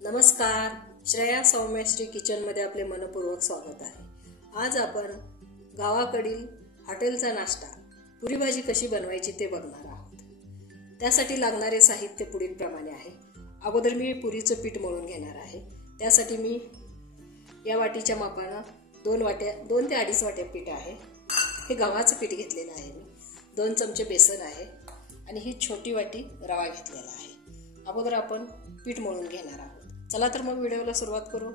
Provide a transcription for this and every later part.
नमस्कार, श्रेया सौम्यश्री किचनमध्ये आपले मनपूर्वक स्वागत आहे। आज आपण गावाकडील हॉटेलचा नाश्ता पुरी भाजी कशी बनवायची ते बघणार आहोत। त्यासाठी लागणारे साहित्य पुढीलप्रमाणे आहे। अगोदर मी पुरीचं पीठ मळून घेणार आहे। त्यासाठी मी या वाटीच्या मापाने 2 ते 2.5 वाट्या पीठ आहे। हे गव्हाचं पीठ घेतलेलं आहे मी। 2 चमचे बेसन आहे आणि ही छोटी वाटी रवा घेतलेला आहे। अगोदर आपण पीठ मळून घेणार आहोत। चला तर मग व्हिडिओला सुरुवात करू।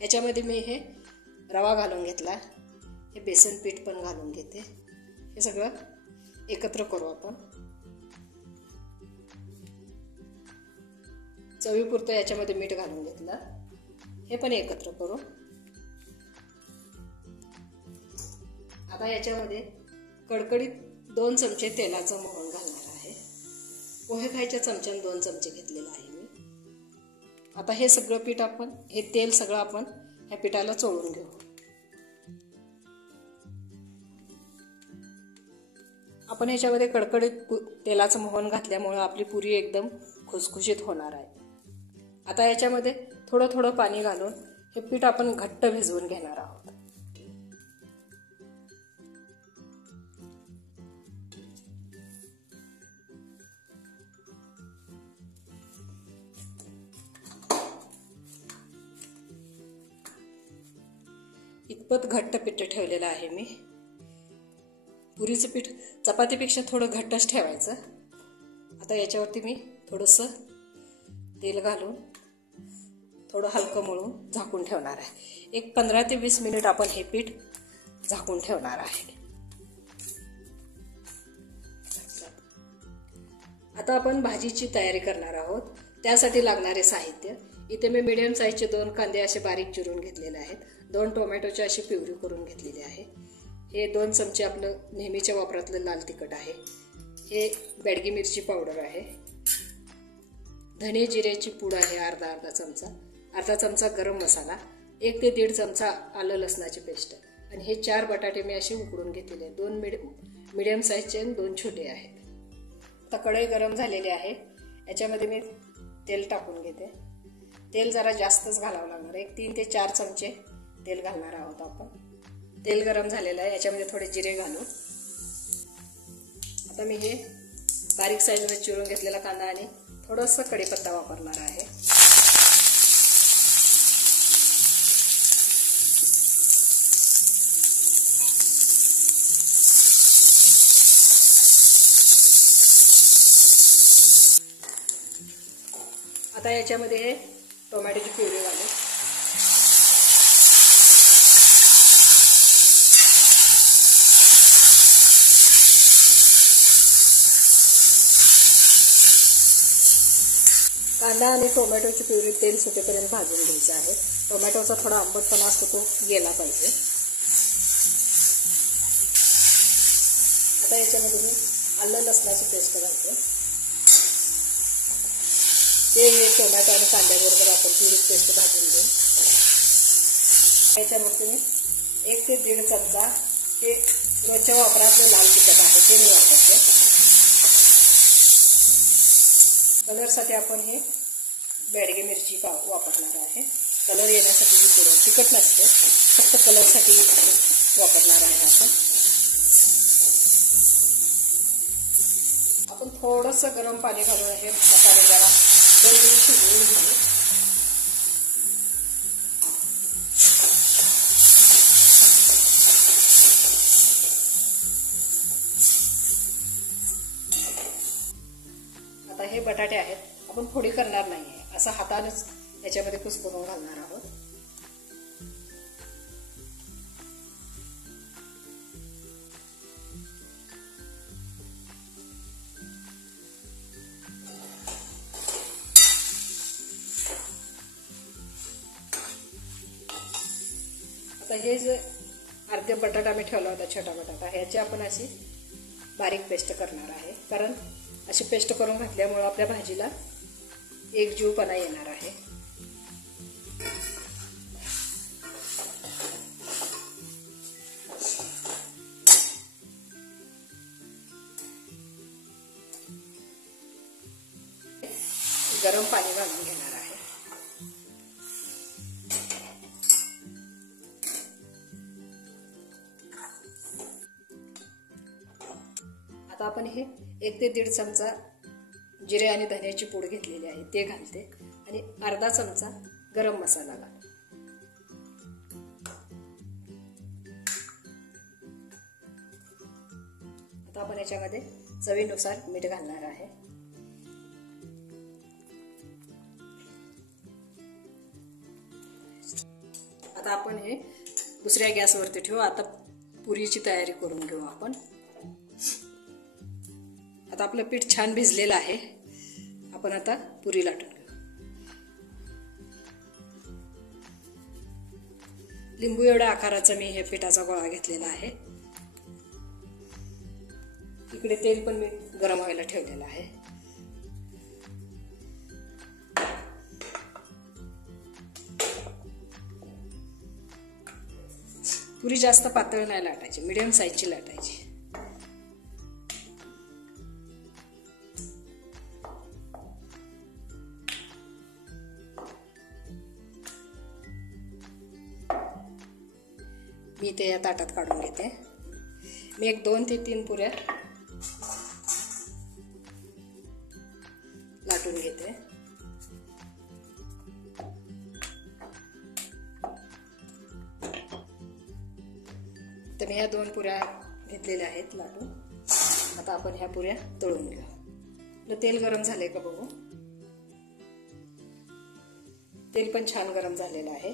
याच्यामध्ये मी हे रवा घालून घेतला, हे बेसन पीठ पण घालून घेते। हे सगळं एकत्र करू आपण। चवीपुरतं याच्यामध्ये मीठ घालून घेतलं, हे पण एकत्र करू। आता याच्यामध्ये कडकडीत 2 चमचे तेलाचं मोहन घालणार आहे। पोहे खायच्या चमच्याने 2 चमचे घेतलेला आहे मी। आता हे सगळं पीठ आपण हे तेल सगळं आपण ह्या पिठाला चोळून घेऊ। आपण याच्यामध्ये कडकडीत तेलाचं मोहन घातल्यामुळे आपली पुरी एकदम खुसखुशीत होणार आहे। आता याच्यामध्ये थोडं थोडं पाणी घालून हे पीठ आपण घट्ट भिजवून घेणार आहोत। इतपत घट्ट पीठ ठेवलेलं आहे मी। पुरीचं पीठ चपातीपेक्षा थोडं घट्टच ठेवायचं। आता याच्यावरती मी थोडंसं तेल घालून थोडं हलकं मळून झाकून ठेवणार आहे। एक 15 ते 20 मिनिट आपण हे पीठ झाकून ठेवणार आहे। आता आपण भाजीची तयारी करणार आहोत। त्यासाठी लागणारे साहित्य इथे मी मीडियम साईजचे 2 कांदे असे बारीक चिरून घेतलेले आहेत। 2 टोमॅटोची अशी प्युरी करून घेतलेली आहे। हे 2 चमचे आपलं नेहमीच्या वापरातलं लाल तिखट आहे। हे बेडगी मिरची पावडर आहे। धने जिऱ्याची पूड आहे अर्धा चमचा। अर्धा चमचा गरम मसाला, 1 ते 1.5 चमचा आलं लसणाची पेस्ट आणि हे 4 बटाटे मी असे उकडून घेतलेले। 2 मीडियम साईजचे आणि 2 छोटे आहेत। आता कढई गरम झालेली आहे। याच्यामध्ये मी तेल टाकून घेते। तेल जरा जास्तच घालावं लागणार आहे। 3 ते 4 चमचे तेल घालणार आहोत आपण। तेल गरम झालेलं आहे। याच्यामध्ये थोडे जिरे घालू। आता मी हे बारीक साईजमध्ये चिरून घेतलेला कांदा आणि थोडंसं कढीपत्ता वापरणार आहे। आता याच्यामध्ये हे टोमॅटोची प्युरी घालू। कांदा आणि टोमॅटोची प्युरी तेल सुटेपर्यंत भाजून घ्यायचं आहे। टोमॅटोचा थोडा आंबटपणा असतो तो गेला पाहिजे। आता याच्यामध्ये मी आलं लसणाची पेस्ट घालते। हे टोमॅटो आणि कांद्याबरोबर आपण ती पेस्ट भाजून घेऊ। याच्यामध्ये मी 1 ते 1.5 चमचा हे रोजच्या वापरातलं लाल तिखट आहे ते मी वापरते। कलरसाठी आपण हे बेडगी मिरची वापरणार आहे। कलर येण्यासाठी ही पूर्ण तिखट नसते, फक्त कलरसाठी वापरणार आहे आपण थोडंसं गरम पाणी घालून हे मसाले जरा 2 मिनिट शिजवून घेऊ। आता हे बटाटे आहेत, आपण फोडी करणार नाही आहे, असं हातानेच याच्यामध्ये कुस्करून घालणार आहोत। आता हे जे अर्धे बटाटा मी ठेवला होता छोटा बटाटा, ह्याची आपण अशी बारीक पेस्ट करणार आहे। कारण अशी पेस्ट करून घातल्यामुळे आपल्या भाजीला एकजीवपणा येणार आहे। गरम पाणी घालून घेणार आहे. आता आपण हे 1 ते 1.5 चमचा जिरे आणि धन्याची पूड घेतलेली आहे ते घालते आणि अर्धा चमचा गरम मसाला घालते. आता आपण याच्यामध्ये चवीनुसार मीठ घालणार आहे. आता आपण हे दुसऱ्या गॅसवरती ठेवू. आता पुरीची तयारी करून घेऊ आपण. आता आपलं पीठ छान भिजलेलं आहे. आपण आता पुरी लाटून घेऊ. लिंबू एवढ्या आकाराचा मी हे पिठाचा गोळा घेतलेला आहे. इकडे तेल पण मी गरम व्हायला ठेवलेलं आहे. पुरी जास्त पातळ नाही लाटायची, मीडियम साईजची लाटायची. मी ते या ताटात काढून घेते. मी 2 ते 3 पुऱ्या लाटून घेते. तर मी ह्या 2 पुऱ्या घेतलेल्या आहेत लाटून. आता आपण ह्या पुऱ्या तळून घेऊ. आपलं तेल गरम झालंय का बघू. तेल पण छान गरम झालेलं आहे.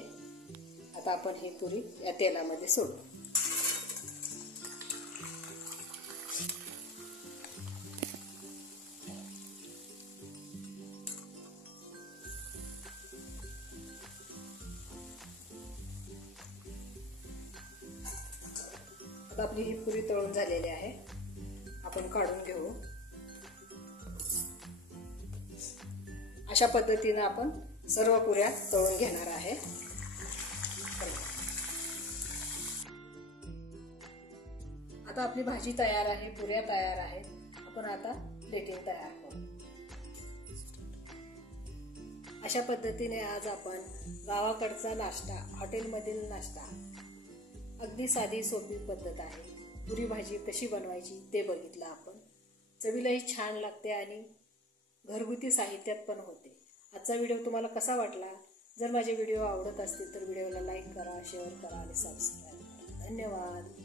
आता आपण ही पुरी या तेलामध्ये सोडू. आता आपली ही पुरी तळून झालेली आहे. आपण काढून घेऊ. अशा पद्धतीने आपण सर्व पुऱ्या तळून घेणार आहे. आता आपली भाजी तयार आहे, पुऱ्या तयार आहेत. आपण आता प्लेटिंग तयार करू. अशा पद्धतीने आज आपण गावाकडचा नाश्ता, हॉटेलमधील नाश्ता, अगदी साधी सोपी पद्धत आहे. पुरी भाजी कशी बनवायची ते बघितलं आपण. चवीलाही छान लागते आणि घरगुती साहित्यात पण होते. आजचा व्हिडिओ तुम्हाला कसा वाटला? जर माझे व्हिडिओ आवडत असतील तर व्हिडिओला लाईक करा, शेअर करा आणि सबस्क्राईब करा. धन्यवाद.